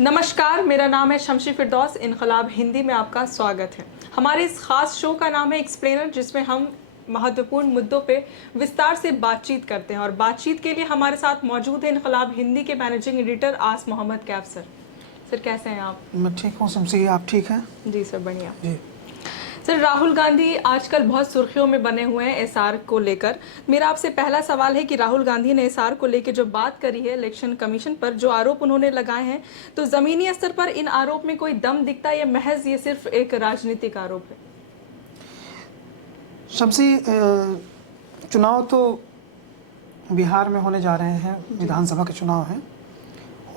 नमस्कार, मेरा नाम है शमशी फिरदौस। इनकलाब हिंदी में आपका स्वागत है। हमारे इस खास शो का नाम है एक्सप्लेनर, जिसमें हम महत्वपूर्ण मुद्दों पे विस्तार से बातचीत करते हैं। और बातचीत के लिए हमारे साथ मौजूद है इनकलाब हिंदी के मैनेजिंग एडिटर आस मोहम्मद कैफ सर। सर कैसे हैं आप? मैं ठीक हूँ शमशी, आप ठीक हैं? जी सर, बढ़िया। जी। सर, राहुल गांधी आजकल बहुत सुर्खियों में बने हुए हैं एसआर को लेकर। मेरा आपसे पहला सवाल है कि राहुल गांधी ने एसआर को लेकर जो बात करी है इलेक्शन कमीशन पर, जो आरोप उन्होंने लगाए हैं, तो जमीनी स्तर पर इन आरोप में कोई दम दिखता है या महज ये सिर्फ एक राजनीतिक आरोप है? शमशी, चुनाव तो बिहार में होने जा रहे हैं, विधानसभा के चुनाव हैं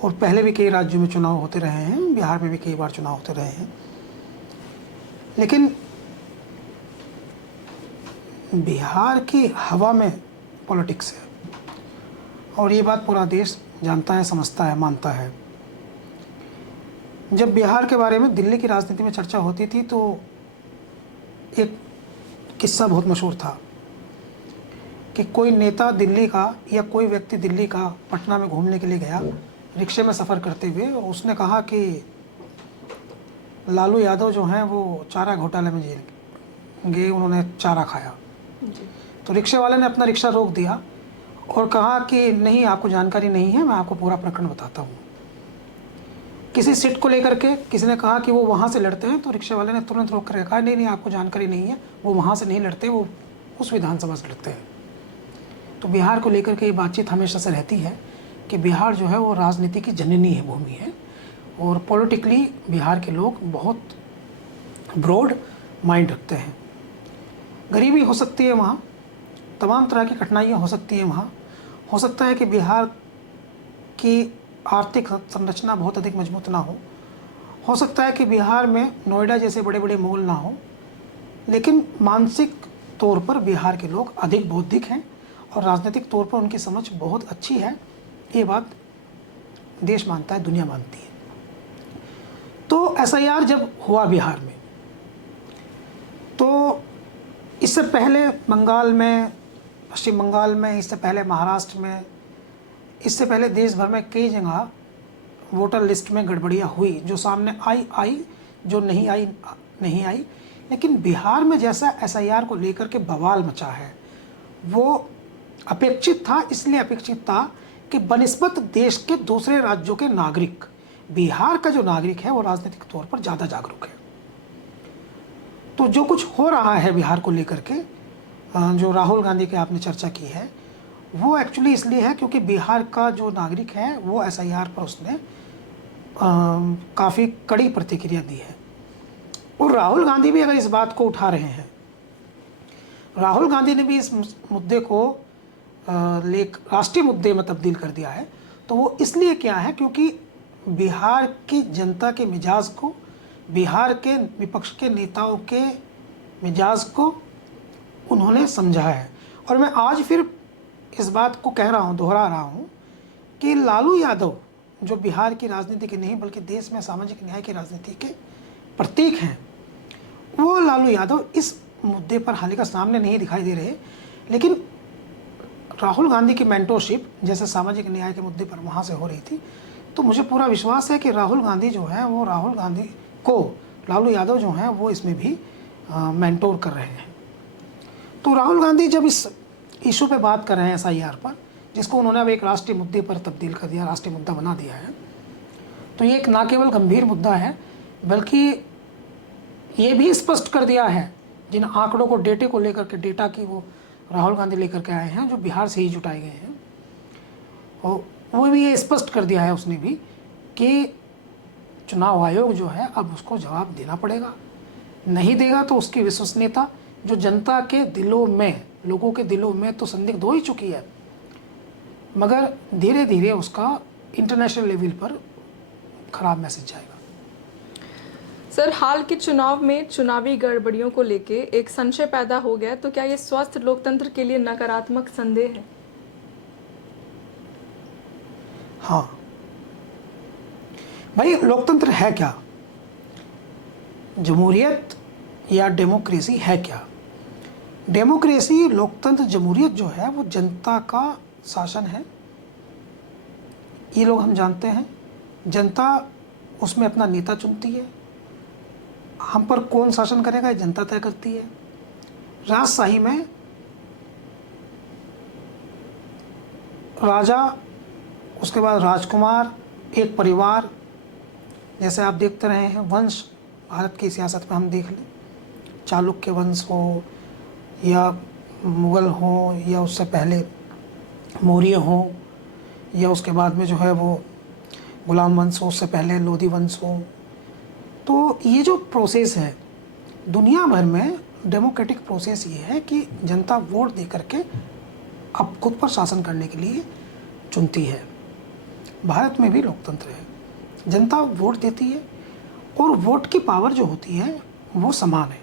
और पहले भी कई राज्यों में चुनाव होते रहे हैं, बिहार में भी कई बार चुनाव होते रहे हैं। लेकिन बिहार की हवा में पॉलिटिक्स है और ये बात पूरा देश जानता है, समझता है, मानता है। जब बिहार के बारे में दिल्ली की राजनीति में चर्चा होती थी तो एक किस्सा बहुत मशहूर था कि कोई नेता दिल्ली का या कोई व्यक्ति दिल्ली का पटना में घूमने के लिए गया रिक्शे में सफ़र करते हुए, और उसने कहा कि लालू यादव जो हैं वो चारा घोटाले में जेल गए, उन्होंने चारा खाया। तो रिक्शे वाले ने अपना रिक्शा रोक दिया और कहा कि नहीं, आपको जानकारी नहीं है, मैं आपको पूरा प्रकरण बताता हूँ। किसी सीट को लेकर के किसी ने कहा कि वो वहाँ से लड़ते हैं, तो रिक्शे वाले ने तुरंत रोक कर कहा नहीं नहीं, आपको जानकारी नहीं है, वो वहाँ से नहीं लड़ते, वो उस विधानसभा से लड़ते हैं। तो बिहार को लेकर के ये बातचीत हमेशा से रहती है कि बिहार जो है वो राजनीति की जननी है, भूमि है, और पॉलिटिकली बिहार के लोग बहुत ब्रॉड माइंड रखते हैं। गरीबी हो सकती है वहाँ, तमाम तरह की कठिनाइयाँ हो सकती हैं वहाँ। हो सकता है कि बिहार की आर्थिक संरचना बहुत अधिक मजबूत ना हो सकता है कि बिहार में नोएडा जैसे बड़े बड़े मॉल ना हो, लेकिन मानसिक तौर पर बिहार के लोग अधिक बौद्धिक हैं और राजनीतिक तौर पर उनकी समझ बहुत अच्छी है। ये बात देश मानता है, दुनिया मानती है। तो एसआईआर जब हुआ बिहार में, तो इससे पहले बंगाल में, पश्चिम बंगाल में, इससे पहले महाराष्ट्र में, इससे पहले देश भर में कई जगह वोटर लिस्ट में गड़बड़ियाँ हुई। जो सामने आई, जो नहीं आई। लेकिन बिहार में जैसा एसआईआर को लेकर के बवाल मचा है वो अपेक्षित था। इसलिए अपेक्षित था कि बनिस्बत देश के दूसरे राज्यों के नागरिक, बिहार का जो नागरिक है वो राजनीतिक तौर पर ज़्यादा जागरूक है। तो जो कुछ हो रहा है बिहार को लेकर के, जो राहुल गांधी की आपने चर्चा की है, वो एक्चुअली इसलिए है क्योंकि बिहार का जो नागरिक है वो एसआईआर पर उसने काफ़ी कड़ी प्रतिक्रिया दी है। और राहुल गांधी भी अगर इस बात को उठा रहे हैं, राहुल गांधी ने भी इस मुद्दे को राष्ट्रीय मुद्दे में तब्दील कर दिया है, तो वो इसलिए क्या है क्योंकि बिहार की जनता के मिजाज को, बिहार के विपक्ष के नेताओं के मिजाज को उन्होंने समझा है। और मैं आज फिर इस बात को कह रहा हूँ, दोहरा रहा हूँ कि लालू यादव जो बिहार की राजनीति के नहीं बल्कि देश में सामाजिक न्याय की राजनीति के प्रतीक हैं, वो लालू यादव इस मुद्दे पर हालांकि सामने नहीं दिखाई दे रहे, लेकिन राहुल गांधी की मेंटोरशिप जैसे सामाजिक न्याय के मुद्दे पर वहाँ से हो रही थी। तो मुझे पूरा विश्वास है कि राहुल गांधी जो है वो राहुल गांधी को लालू यादव जो हैं वो इसमें भी मेंटोर कर रहे हैं। तो राहुल गांधी जब इस इशू पे बात कर रहे हैं एसआईआर पर, जिसको उन्होंने अब एक राष्ट्रीय मुद्दे पर तब्दील कर दिया, राष्ट्रीय मुद्दा बना दिया है, तो ये एक ना केवल गंभीर मुद्दा है बल्कि ये भी स्पष्ट कर दिया है जिन आंकड़ों को, डेटे को लेकर के, डेटा की वो राहुल गांधी लेकर के आए हैं जो बिहार से ही जुटाए गए हैं, और वो भी ये स्पष्ट कर दिया है उसने भी कि चुनाव आयोग जो है अब उसको जवाब देना पड़ेगा। नहीं देगा तो उसकी विश्वसनीयता जो जनता के दिलों में, लोगों के दिलों में तो संदिग्ध हो ही चुकी है, मगर धीरे धीरे उसका इंटरनेशनल लेवल पर खराब मैसेज जाएगा। सर, हाल के चुनाव में चुनावी गड़बड़ियों को लेके एक संशय पैदा हो गया, तो क्या ये स्वस्थ लोकतंत्र के लिए नकारात्मक संदेह है? हाँ भाई, लोकतंत्र है क्या? जमहूरियत या डेमोक्रेसी है क्या? डेमोक्रेसी, लोकतंत्र, जमहूरियत जो है वो जनता का शासन है, ये लोग हम जानते हैं। जनता उसमें अपना नेता चुनती है। हम पर कौन शासन करेगा ये जनता तय करती है। राजशाही में राजा, उसके बाद राजकुमार, एक परिवार, जैसे आप देखते रहे हैं वंश भारत की सियासत में हम देख लें, चालुक्य वंश हो या मुग़ल हो या उससे पहले मौर्य हो या उसके बाद में जो है वो गुलाम वंश हो, उससे पहले लोधी वंश हो। तो ये जो प्रोसेस है दुनिया भर में, डेमोक्रेटिक प्रोसेस ये है कि जनता वोट दे करके अब खुद पर शासन करने के लिए चुनती है। भारत में भी लोकतंत्र है, जनता वोट देती है और वोट की पावर जो होती है वो समान है,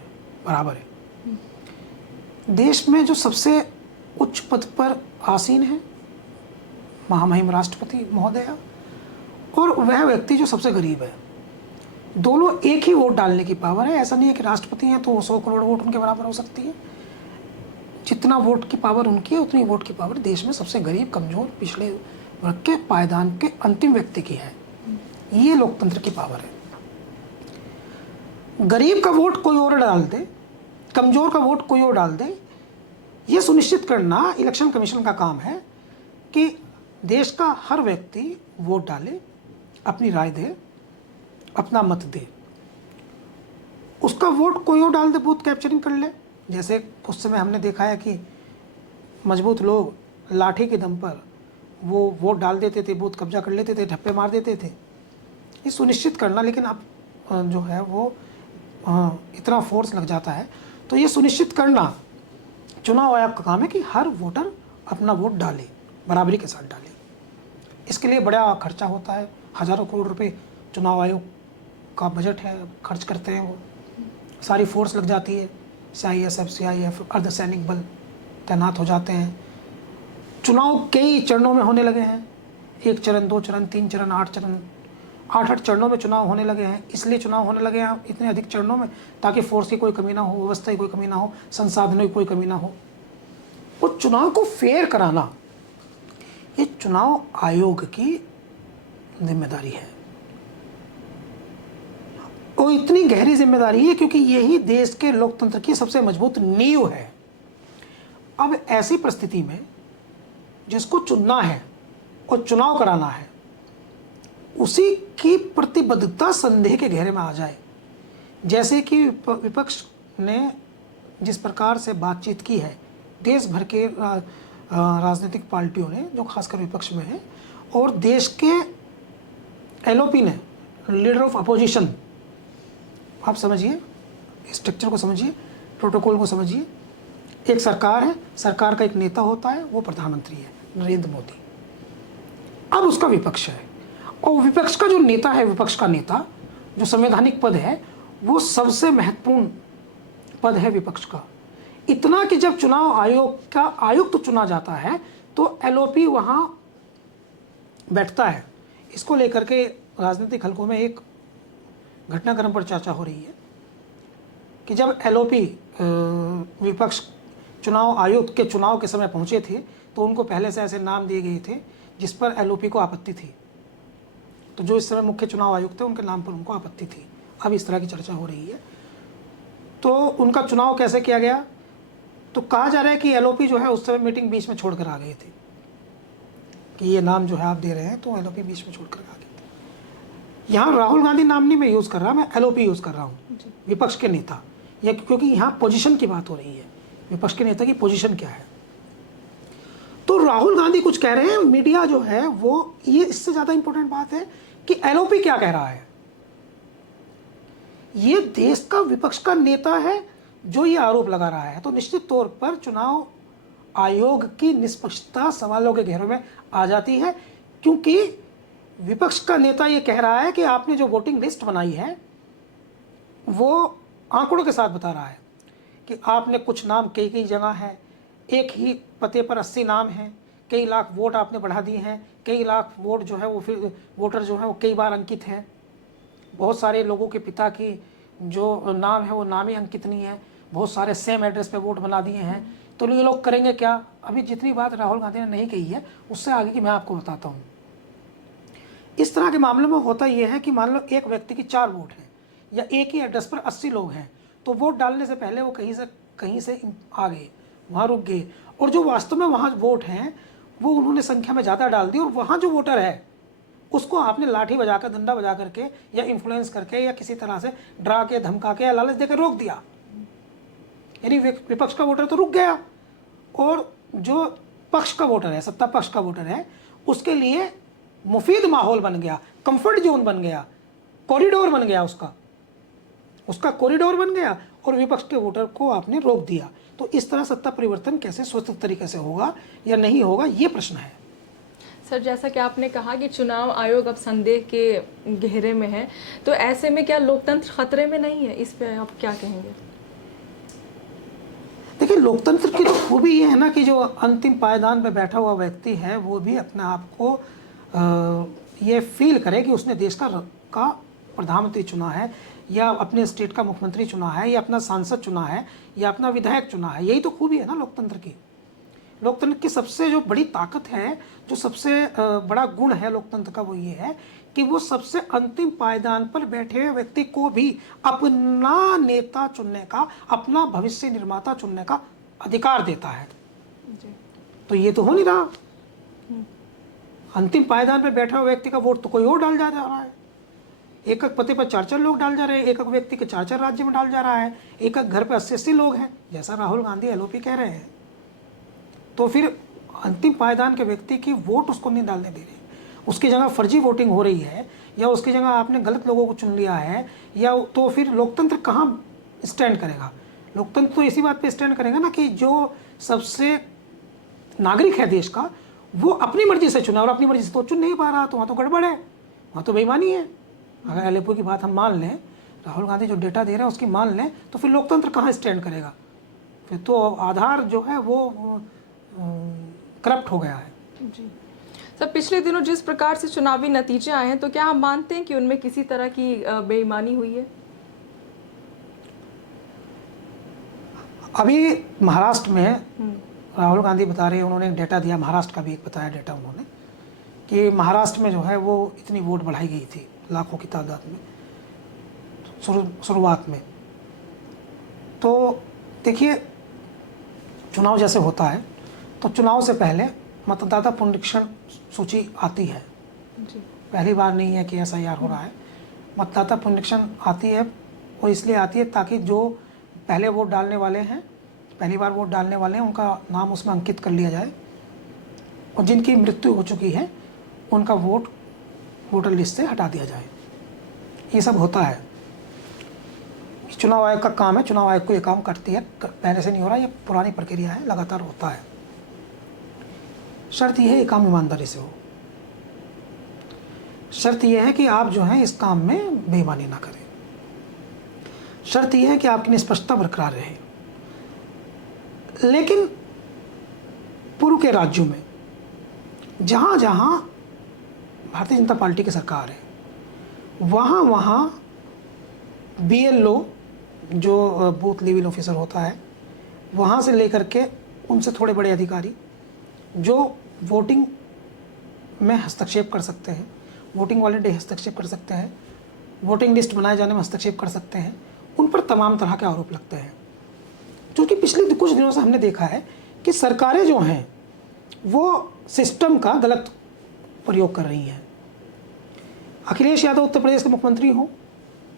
बराबर है। देश में जो सबसे उच्च पद पर आसीन है महामहिम राष्ट्रपति महोदया, और वह व्यक्ति जो सबसे गरीब है, दोनों एक ही वोट डालने की पावर है। ऐसा नहीं है कि राष्ट्रपति हैं तो 100 करोड़ वोट उनके बराबर हो सकती है। जितना वोट की पावर उनकी है उतनी वोट की पावर देश में सबसे गरीब, कमजोर, पिछड़े वर्ग के, पायदान के अंतिम व्यक्ति की है। ये लोकतंत्र की पावर है। गरीब का वोट कोई और डाल दे, कमजोर का वोट कोई और डाल दे, ये सुनिश्चित करना इलेक्शन कमीशन का काम है कि देश का हर व्यक्ति वोट डाले, अपनी राय दे, अपना मत दे। उसका वोट कोई और डाल दे, बूथ कैप्चरिंग कर ले। जैसे उस समय हमने देखा है कि मजबूत लोग लाठी के दम पर वो वोट डाल देते थे, बूथ कब्जा कर लेते थे, ठप्पे मार देते थे। ये सुनिश्चित करना, लेकिन अब जो है वो इतना फोर्स लग जाता है, तो ये सुनिश्चित करना चुनाव आयोग का काम है कि हर वोटर अपना वोट डाले, बराबरी के साथ डाले। इसके लिए बड़ा खर्चा होता है, हज़ारों करोड़ रुपए चुनाव आयोग का बजट है, खर्च करते हैं वो। सारी फोर्स लग जाती है, CISF, CIF, अर्धसैनिक बल तैनात हो जाते हैं। चुनाव कई चरणों में होने लगे हैं, 1 चरण, 2 चरण, 3 चरण, 8 चरण, 8 चरणों में चुनाव होने लगे हैं। इसलिए चुनाव होने लगे हैं इतने अधिक चरणों में ताकि फोर्स की कोई कमी ना हो, व्यवस्था की कोई कमी ना हो, संसाधनों की कोई कमी ना हो। और चुनाव को फेयर कराना ये चुनाव आयोग की जिम्मेदारी है, और इतनी गहरी जिम्मेदारी है क्योंकि यही देश के लोकतंत्र की सबसे मजबूत नींव है। अब ऐसी परिस्थिति में जिसको चुनना है और चुनाव कराना है, उसी की प्रतिबद्धता संदेह के घेरे में आ जाए। जैसे कि विपक्ष ने जिस प्रकार से बातचीत की है, देश भर के राजनीतिक पार्टियों ने, जो खासकर विपक्ष में है, और देश के LOP ने, लीडर ऑफ अपोजिशन, आप समझिए, स्ट्रक्चर को समझिए, प्रोटोकॉल को समझिए। एक सरकार है, सरकार का एक नेता होता है, वो प्रधानमंत्री है नरेंद्र मोदी। अब उसका विपक्ष है, और विपक्ष का जो नेता है, विपक्ष का नेता जो संवैधानिक पद है, वो सबसे महत्वपूर्ण पद है विपक्ष का। इतना कि जब चुनाव आयोग का आयुक्त चुना जाता है तो LOP वहाँ बैठता है। इसको लेकर के राजनीतिक हलकों में एक घटनाक्रम पर चर्चा हो रही है कि जब LOP विपक्ष चुनाव आयुक्त के चुनाव के समय पहुँचे थे तो उनको पहले से ऐसे नाम दिए गए थे जिस पर LOP को आपत्ति थी। तो जो इस समय मुख्य चुनाव आयुक्त थे उनके नाम पर उनको आपत्ति थी। अब इस तरह की चर्चा हो रही है। तो उनका चुनाव कैसे किया गया, तो कहा जा रहा है कि LOP जो है उस समय मीटिंग बीच में छोड़कर आ गए थे कि ये नाम जो है आप दे रहे हैं, तो LOP बीच में छोड़कर आ गए थे। यहाँ राहुल गांधी नाम नहीं मैं यूज़ कर रहा, मैं LOP यूज़ कर रहा हूँ, विपक्ष के नेता, या क्योंकि यहाँ पोजीशन की बात हो रही है, विपक्ष के नेता की पोजीशन क्या है। तो राहुल गांधी कुछ कह रहे हैं, मीडिया जो है वो, ये इससे ज़्यादा इंपॉर्टेंट बात है कि LOP क्या कह रहा है। ये देश का विपक्ष का नेता है जो ये आरोप लगा रहा है, तो निश्चित तौर पर चुनाव आयोग की निष्पक्षता सवालों के घेरों में आ जाती है, क्योंकि विपक्ष का नेता ये कह रहा है कि आपने जो वोटिंग लिस्ट बनाई है वो आंकड़ों के साथ बता रहा है कि आपने कुछ नाम कई जगह है, एक ही पते पर 80 नाम हैं, कई लाख वोट आपने बढ़ा दिए हैं, कई लाख वोट जो है वो फिर वोटर जो है वो कई बार अंकित हैं, बहुत सारे लोगों के पिता की जो नाम है वो नाम ही अंकित नहीं है, बहुत सारे सेम एड्रेस पे वोट बना दिए हैं। तो ये लोग करेंगे क्या। अभी जितनी बात राहुल गांधी ने नहीं कही है उससे आगे की मैं आपको बताता हूँ। इस तरह के मामलों में होता यह है कि मान लो एक व्यक्ति की 4 वोट हैं या एक ही एड्रेस पर 80 लोग हैं, तो वोट डालने से पहले वो कहीं से आ गए, वहाँ रुक गए, और जो वास्तव में वहाँ वोट हैं वो उन्होंने संख्या में ज़्यादा डाल दी, और वहाँ जो वोटर है उसको आपने लाठी बजा कर, डंडा बजा करके या इन्फ्लुएंस करके या किसी तरह से डरा के, धमका के या लालच देकर रोक दिया। यानी विपक्ष का वोटर तो रुक गया, और जो पक्ष का वोटर है, सत्ता पक्ष का वोटर है, उसके लिए मुफीद माहौल बन गया, कंफर्ट जोन बन गया, कॉरिडोर बन गया, उसका कॉरिडोर बन गया, और विपक्ष के वोटर को आपने रोक दिया। तो इस तरह सत्ता परिवर्तन कैसे स्वतंत्र तरीके से होगा या नहीं होगा, ये प्रश्न है। सर, जैसा कि आपने कहा कि चुनाव आयोग अब संदेह के घेरे में है, तो ऐसे में क्या लोकतंत्र खतरे में नहीं है? इस पे आप क्या कहेंगे? देखिए, लोकतंत्र की तो खूबी ये है ना कि जो अंतिम पायदान पर बैठा हुआ व्यक्ति है वो भी अपने आप को ये फील करे कि उसने देश का प्रधानमंत्री चुना है, या अपने स्टेट का मुख्यमंत्री चुना है, या अपना सांसद चुना है, या अपना विधायक चुना है। यही तो खूबी है ना लोकतंत्र की। लोकतंत्र की सबसे जो बड़ी ताकत है, जो सबसे बड़ा गुण है लोकतंत्र का, वो ये है कि वो सबसे अंतिम पायदान पर बैठे हुए व्यक्ति को भी अपना नेता चुनने का, अपना भविष्य निर्माता चुनने का अधिकार देता है। तो ये तो हो नहीं रहा। अंतिम पायदान पर बैठा हुआ व्यक्ति का वोट तो कोई और डाल जा रहा है। एक एक पते पर 4-4 लोग डाल जा रहे हैं, एक एक व्यक्ति के 4-4 राज्य में डाल जा रहा है, एक एक घर पे 80-80 लोग हैं, जैसा राहुल गांधी एलओपी कह रहे हैं। तो फिर अंतिम पायदान के व्यक्ति की वोट उसको नहीं डालने दे रहे, उसकी जगह फर्जी वोटिंग हो रही है, या उसकी जगह आपने गलत लोगों को चुन लिया है, या तो फिर लोकतंत्र कहाँ स्टैंड करेगा? लोकतंत्र तो इसी बात पे स्टैंड करेगा ना कि जो सबसे नागरिक है देश का, वो अपनी मर्जी से चुना, और अपनी मर्जी से तो चुन नहीं पा रहा, तो वहाँ तो गड़बड़ है, वहाँ तो बेईमानी है। अगर एलओपी की बात हम मान लें, राहुल गांधी जो डेटा दे रहे हैं उसकी मान लें, तो फिर लोकतंत्र कहाँ स्टैंड करेगा? फिर तो आधार जो है वो करप्ट हो गया है। जी सर, पिछले दिनों जिस प्रकार से चुनावी नतीजे आए हैं, तो क्या आप मानते हैं कि उनमें किसी तरह की बेईमानी हुई है? अभी महाराष्ट्र में राहुल गांधी बता रहे हैं, उन्होंने एक डेटा दिया, महाराष्ट्र का भी एक बताया डेटा उन्होंने, कि महाराष्ट्र में जो है वो इतनी वोट बढ़ाई गई थी लाखों की तादाद में शुरुआत में। तो देखिए, चुनाव जैसे होता है तो चुनाव से पहले मतदाता पुनरीक्षण सूची आती है। पहली बार नहीं है कि एसआईआर हो रहा है, मतदाता पुनरीक्षण आती है, और इसलिए आती है ताकि जो पहले वोट डालने वाले हैं, पहली बार वोट डालने वाले हैं, उनका नाम उसमें अंकित कर लिया जाए, और जिनकी मृत्यु हो चुकी है उनका वोट वोटर लिस्ट से हटा दिया जाए। ये सब होता है, चुनाव आयोग का काम है, चुनाव आयोग को ये काम करती है, पहले से नहीं हो रहा, ये पुरानी प्रक्रिया है, लगातार होता है। शर्त यह है ये काम ईमानदारी से हो, शर्त यह है कि आप जो है इस काम में बेईमानी ना करें, शर्त यह है कि आपकी निष्पक्षता बरकरार रहे। लेकिन पूर्व के राज्यों में जहाँ जहाँ भारतीय जनता पार्टी की सरकार है, वहाँ वहाँ बीएलओ जो बूथ लेवल ऑफिसर होता है, वहाँ से लेकर के उनसे थोड़े बड़े अधिकारी जो वोटिंग में हस्तक्षेप कर सकते हैं, वोटिंग वाले डे हस्तक्षेप कर सकते हैं, वोटिंग लिस्ट बनाए जाने में हस्तक्षेप कर सकते हैं, उन पर तमाम तरह के आरोप लगते हैं। क्योंकि पिछले कुछ दिनों से हमने देखा है कि सरकारें जो हैं वो सिस्टम का गलत प्रयोग कर रही हैं। अखिलेश यादव उत्तर प्रदेश के मुख्यमंत्री हों,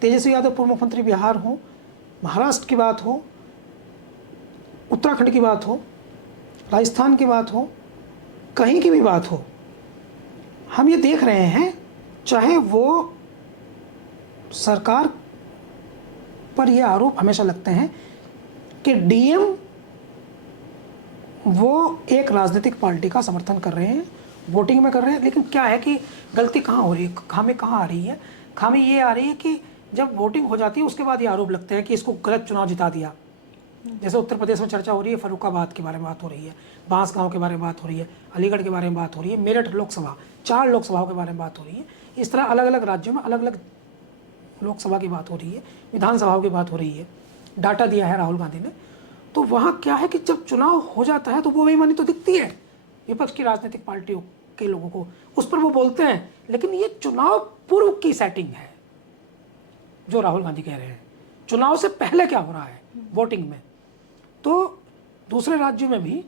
तेजस्वी यादव पूर्व मुख्यमंत्री बिहार हों, महाराष्ट्र की बात हो, उत्तराखंड की बात हो, राजस्थान की बात हो, कहीं की भी बात हो, हम ये देख रहे हैं, चाहे वो सरकार पर ये आरोप हमेशा लगते हैं कि डीएम वो एक राजनीतिक पार्टी का समर्थन कर रहे हैं, वोटिंग में कर रहे हैं। लेकिन क्या है कि गलती कहाँ हो रही है, खामी कहाँ आ रही है? खामी ये आ रही है कि जब वोटिंग हो जाती है उसके बाद ये आरोप लगते हैं कि इसको गलत चुनाव जिता दिया। जैसे उत्तर प्रदेश में चर्चा हो रही है, फर्रुखाबाद के बारे में बात हो रही है, बांसगांव के बारे में बात हो रही है, अलीगढ़ के बारे में बात हो रही है, मेरठ लोकसभा, 4 लोकसभाओं के बारे में बात हो रही है। इस तरह अलग अलग राज्यों में अलग अलग लोकसभा की बात हो रही है, विधानसभाओं की बात हो रही है। डाटा दिया है राहुल गांधी ने। तो वहाँ क्या है कि जब चुनाव हो जाता है तो वो बेईमानी तो दिखती है विपक्ष की राजनीतिक पार्टियों के लोगों को, उस पर वो बोलते हैं। लेकिन ये चुनाव पूर्व की सेटिंग है जो राहुल गांधी कह रहे हैं। चुनाव से पहले क्या हो रहा है वोटिंग में। तो दूसरे राज्यों में भी,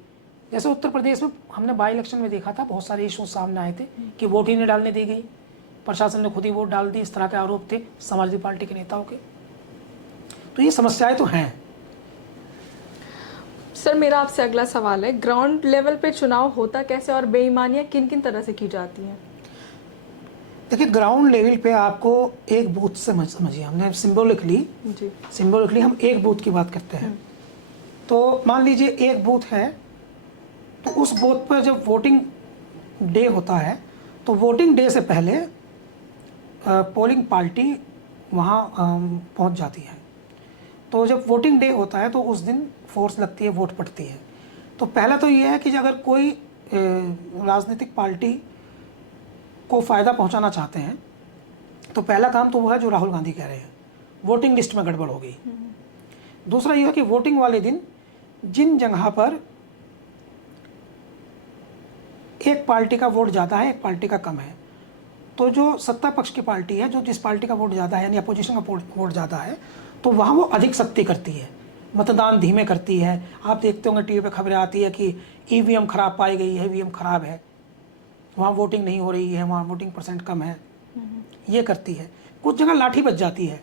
जैसे उत्तर प्रदेश में हमने बाई इलेक्शन में देखा था, बहुत सारे इशू सामने आए थे कि वोट ही नहीं डालने दी गई, प्रशासन ने खुद ही वोट डाल दी, इस तरह के आरोप थे समाजवादी पार्टी के नेताओं के। तो ये समस्याएं तो हैं। सर मेरा आपसे अगला सवाल है, ग्राउंड लेवल पे चुनाव होता कैसे और बेईमानियां किन किन तरह से की जाती हैं? देखिए, ग्राउंड लेवल पे आपको एक बूथ से समझिए, हमने सिंबॉलिकली हम एक बूथ की बात करते हैं। तो मान लीजिए एक बूथ है, तो उस बूथ पर जब वोटिंग डे होता है तो वोटिंग डे से पहले पोलिंग पार्टी वहाँ पहुँच जाती है। तो जब वोटिंग डे होता है तो उस दिन फोर्स लगती है, वोट पड़ती है। तो पहला तो ये है कि अगर कोई राजनीतिक पार्टी को फ़ायदा पहुंचाना चाहते हैं तो पहला काम तो वो है जो राहुल गांधी कह रहे हैं, वोटिंग लिस्ट में गड़बड़ हो गई। दूसरा ये है कि वोटिंग वाले दिन जिन जगह पर एक पार्टी का वोट ज़्यादा है, एक पार्टी का कम है, तो जो सत्ता पक्ष की पार्टी है, जो जिस पार्टी का वोट ज़्यादा है यानी अपोजिशन का वोट ज़्यादा है, तो वहाँ वो अधिक सख्ती करती है, मतदान धीमे करती है। आप देखते होंगे टीवी पे खबरें आती है कि ईवीएम खराब पाई गई है, ईवीएम खराब है, वहाँ वोटिंग नहीं हो रही है, वहाँ वोटिंग परसेंट कम है, ये करती है। कुछ जगह लाठी बच जाती है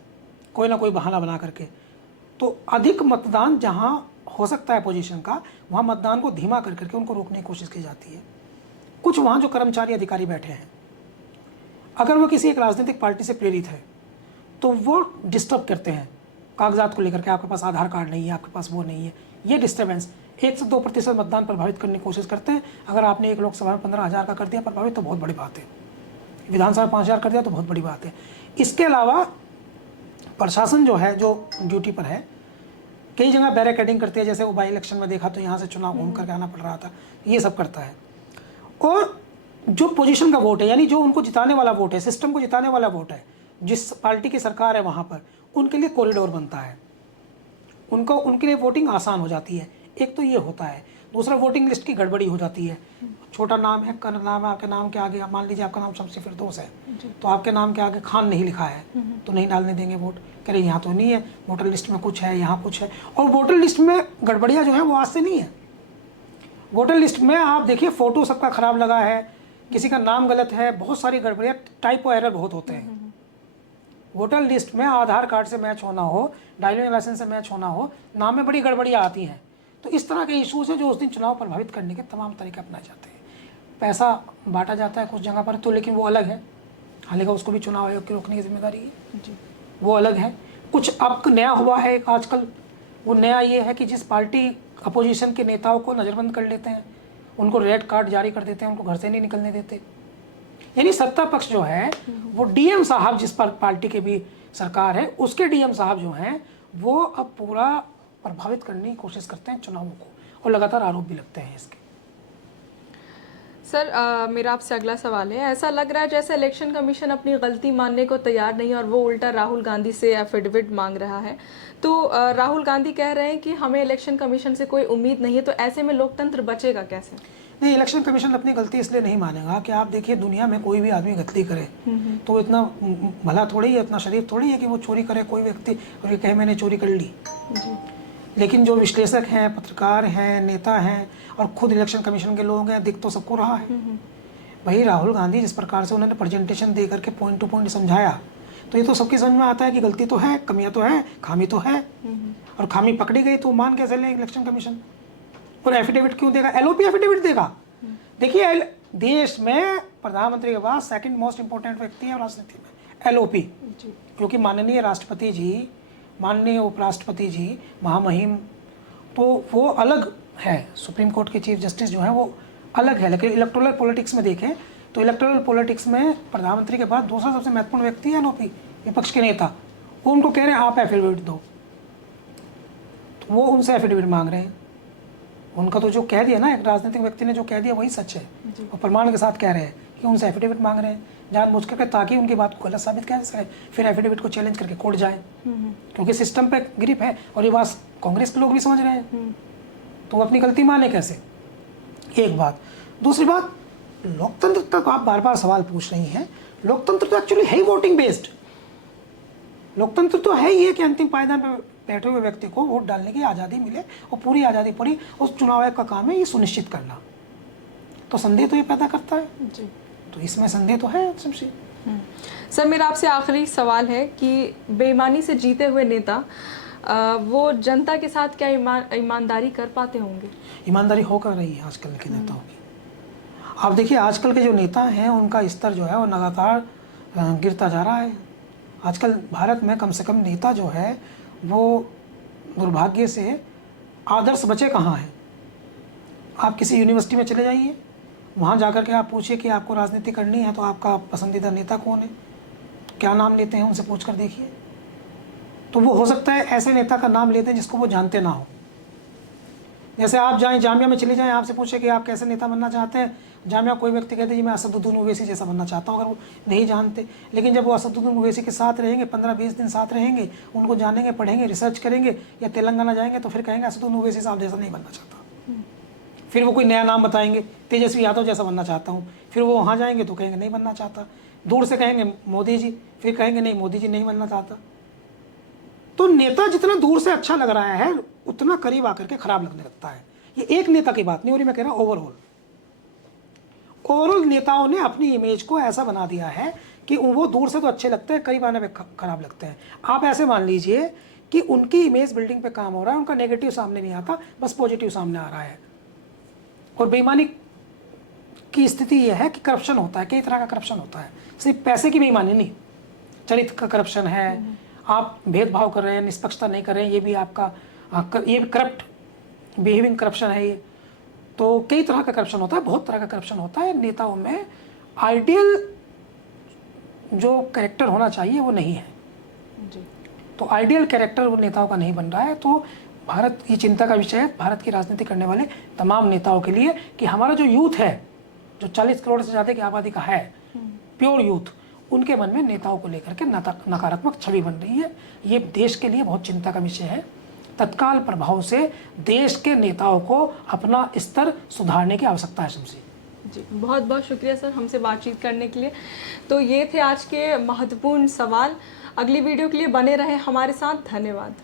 कोई ना कोई बहाना बना करके। तो अधिक मतदान जहाँ हो सकता है अपोजिशन का, वहाँ मतदान को धीमा कर करके उनको रोकने की कोशिश की जाती है। कुछ वहाँ जो कर्मचारी अधिकारी बैठे हैं, अगर वो किसी एक राजनीतिक पार्टी से प्रेरित है तो वो डिस्टर्ब करते हैं कागजात को लेकर के, आपके पास आधार कार्ड नहीं है, आपके पास वो नहीं है, ये डिस्टर्बेंस 1 से 2% मतदान प्रभावित करने की कोशिश करते हैं। अगर आपने एक लोकसभा में 15,000 का कर दिया प्रभावित तो बहुत बड़ी बात है, विधानसभा में 5,000 कर दिया तो बहुत बड़ी बात है। इसके अलावा प्रशासन जो है, जो ड्यूटी पर है, कई जगह बैरिकेडिंग करती है, जैसे वो बाई इलेक्शन में देखा तो यहाँ से चुनाव घूम करके आना पड़ रहा था, ये सब करता है। और जो पोजीशन का वोट है, यानी जो उनको जिताने वाला वोट है, सिस्टम को जिताने वाला वोट है, जिस पार्टी की सरकार है वहाँ पर, उनके लिए कॉरिडोर बनता है, उनके लिए वोटिंग आसान हो जाती है। एक तो ये होता है। दूसरा, वोटिंग लिस्ट की गड़बड़ी हो जाती है। छोटा नाम है, नाम है, आपके नाम के आगे, मान लीजिए आपका नाम शमशी फिरदौस है, तो आपके नाम के आगे खान नहीं लिखा है, तो नहीं डालने देंगे वोट, कह रहे यहाँ तो नहीं है, वोटर लिस्ट में कुछ है, यहाँ कुछ है। और वोटर लिस्ट में गड़बड़ियाँ जो है वो आज से नहीं है। वोटर लिस्ट में आप देखिए फ़ोटो सबका ख़राब लगा है, किसी का नाम गलत है, बहुत सारी गड़बड़ियाँ, टाइपो एरर बहुत होते हैं। वोटर लिस्ट में आधार कार्ड से मैच होना हो, ड्राइविंग लाइसेंस से मैच होना हो, नाम में बड़ी गड़बड़ियाँ आती हैं। तो इस तरह के इशूज़ हैं जो उस दिन चुनाव प्रभावित करने के तमाम तरीके अपनाए जाते हैं। पैसा बांटा जाता है कुछ जगह पर, तो लेकिन वो अलग है, हालांकि उसको भी चुनाव आयोग की रोकने की जिम्मेदारी है जी, वो अलग है। कुछ अब नया हुआ है आजकल, वो नया ये है कि जिस पार्टी अपोजिशन के नेताओं को नज़रबंद कर लेते हैं, उनको रेड कार्ड जारी कर देते हैं, उनको घर से नहीं निकलने देते। यानी सत्ता पक्ष जो है वो डीएम साहब, जिस पर पार्टी के भी सरकार है, उसके डीएम साहब जो हैं वो अब पूरा प्रभावित करने की कोशिश करते हैं चुनावों को, और लगातार आरोप भी लगते हैं इसके। सर मेरा आपसे अगला सवाल है, ऐसा लग रहा है जैसे इलेक्शन कमीशन अपनी गलती मानने को तैयार नहीं और वो उल्टा राहुल गांधी से एफिडेविट मांग रहा है। तो राहुल गांधी कह रहे हैं कि हमें इलेक्शन कमीशन से कोई उम्मीद नहीं है, तो ऐसे में लोकतंत्र बचेगा कैसे? नहीं, इलेक्शन कमीशन अपनी गलती इसलिए नहीं मानेगा कि आप देखिए दुनिया में कोई भी आदमी गलती करे तो इतना भला थोड़ी है, इतना शरीफ थोड़ी है कि वो चोरी करे कोई व्यक्ति और ये कहे मैंने चोरी कर ली। लेकिन जो विश्लेषक हैं, पत्रकार हैं, नेता हैं और खुद इलेक्शन कमीशन के लोग हैं, दिख तो सबको रहा है। भाई राहुल गांधी जिस प्रकार से उन्होंने प्रेजेंटेशन दे करके पॉइंट टू पॉइंट समझाया, तो ये तो सबकी समझ में आता है कि गलती तो है, कमियां तो है, खामी तो है, और खामी पकड़ी गई तो मान कैसे लें इलेक्शन कमीशन? और एफिडेविट क्यों देगा? एलओपी एफिडेविट देगा। देखिए देश में प्रधानमंत्री के बाद सेकंड मोस्ट इंपॉर्टेंट व्यक्ति है राजनीति में एलओपी, क्योंकि माननीय राष्ट्रपति जी, माननीय उपराष्ट्रपति जी, महामहिम, तो वो अलग है। सुप्रीम कोर्ट के चीफ जस्टिस जो है वो अलग है। लेकिन इलेक्टोरल पॉलिटिक्स में देखें तो इलेक्टोरल पॉलिटिक्स में प्रधानमंत्री के बाद दूसरा सबसे महत्वपूर्ण व्यक्ति है एलओपी, विपक्ष के नेता। वो उनको कह रहे हैं आप एफिडेविट दो, तो वो उनसे एफिडेविट मांग रहे हैं। उनका तो जो कह दिया ना, एक राजनीतिक व्यक्ति ने जो कह दिया वही सच है, और प्रमाण के साथ कह रहे हैं कि उनसे एफिडेविट मांग रहे हैं जानबूझ करके, ताकि उनकी बात को गलत साबित किया जा सके, फिर एफिडेविट को चैलेंज करके कोर्ट जाए, क्योंकि सिस्टम पे ग्रिप है। और ये बात कांग्रेस के लोग भी समझ रहे हैं, तो वो अपनी गलती माने कैसे? एक बात। दूसरी बात, लोकतंत्र तक आप बार बार सवाल पूछ रही हैं। लोकतंत्र तो एक्चुअली है ही वोटिंग बेस्ड। लोकतंत्र तो है ही है कि अंतिम पायदान पर बैठे हुए व्यक्ति को वोट डालने की आज़ादी मिले और पूरी आज़ादी पड़ी। उस चुनाव आयोग का काम है ये सुनिश्चित करना। तो संदेह तो ये पैदा करता है जी। तो इसमें संदेह तो है शमशी। सर मेरा आपसे आखिरी सवाल है कि बेईमानी से जीते हुए नेता वो जनता के साथ क्या ईमानदारी कर पाते होंगे? ईमानदारी हो कर रही है आजकल के नेताओं की। आप देखिए आजकल के जो नेता हैं उनका स्तर जो है वो लगातार गिरता जा रहा है। आजकल भारत में कम से कम नेता जो है वो दुर्भाग्य से आदर्श बचे कहाँ हैं। आप किसी यूनिवर्सिटी में चले जाइए, वहाँ जाकर के आप पूछिए कि आपको राजनीति करनी है तो आपका पसंदीदा नेता कौन है, क्या नाम लेते हैं, उनसे पूछ कर देखिए। तो वो हो सकता है ऐसे नेता का नाम लेते हैं जिसको वो जानते ना हो। जैसे आप जाएं जामिया में चले जाएं, आपसे पूछे कि आप कैसे नेता बनना चाहते हैं, जामिया कोई व्यक्ति कहते हैं जी मैं असदुद्दीन ओवैसी जैसा बनना चाहता हूँ, अगर वो नहीं जानते। लेकिन जब वो असदुद्दीन ओवैसी के साथ रहेंगे, 15-20 दिन साथ रहेंगे, उनको जानेंगे, पढ़ेंगे, रिसर्च करेंगे, या तेलंगाना जाएंगे तो फिर कहेंगे असदुद्दीन ओवैसी साहब जैसा नहीं बनना चाहता। फिर वो कोई नया नाम बताएंगे, तेजस्वी यादव जैसा बनना चाहता हूँ। फिर वो वहाँ जाएंगे तो कहेंगे नहीं बनना चाहता। दूर से कहेंगे मोदी जी, फिर कहेंगे नहीं मोदी जी नहीं बनना चाहता। तो नेता जितना दूर से अच्छा लग रहा है उतना करीब आकर के खराब लगने लगता है। ये एक नेता की बात नहीं हो रही, मैं कह रहा हूँ ओवरऑल नेताओं ने अपनी इमेज को ऐसा बना दिया है कि वो दूर से तो अच्छे लगते हैं, करीब आने पे खराब लगते हैं। आप ऐसे मान लीजिए कि उनकी इमेज बिल्डिंग पे काम हो रहा है, उनका नेगेटिव सामने नहीं आता, बस पॉजिटिव सामने आ रहा है। और बेईमानी की स्थिति यह है कि करप्शन होता है, कई तरह का करप्शन होता है, सिर्फ पैसे की बेईमानी नहीं, चरित्र का करप्शन है, आप भेदभाव कर रहे हैं, निष्पक्षता नहीं कर रहे हैं, ये भी आपका ये करप्ट बिहेविंग करप्शन है ये। तो कई तरह का करप्शन होता है, बहुत तरह का करप्शन होता है। नेताओं में आइडियल जो कैरेक्टर होना चाहिए वो नहीं है जी। तो आइडियल कैरेक्टर वो नेताओं का नहीं बन रहा है। तो भारत की चिंता का विषय है भारत की राजनीति करने वाले तमाम नेताओं के लिए कि हमारा जो यूथ है, जो 40 करोड़ से ज़्यादा की आबादी का है, प्योर यूथ, उनके मन में नेताओं को लेकर के नकारात्मक छवि बन रही है। ये देश के लिए बहुत चिंता का विषय है। तत्काल प्रभाव से देश के नेताओं को अपना स्तर सुधारने की आवश्यकता है शमशी। जी, बहुत बहुत शुक्रिया सर हमसे बातचीत करने के लिए। तो ये थे आज के महत्वपूर्ण सवाल। अगली वीडियो के लिए बने रहें हमारे साथ। धन्यवाद।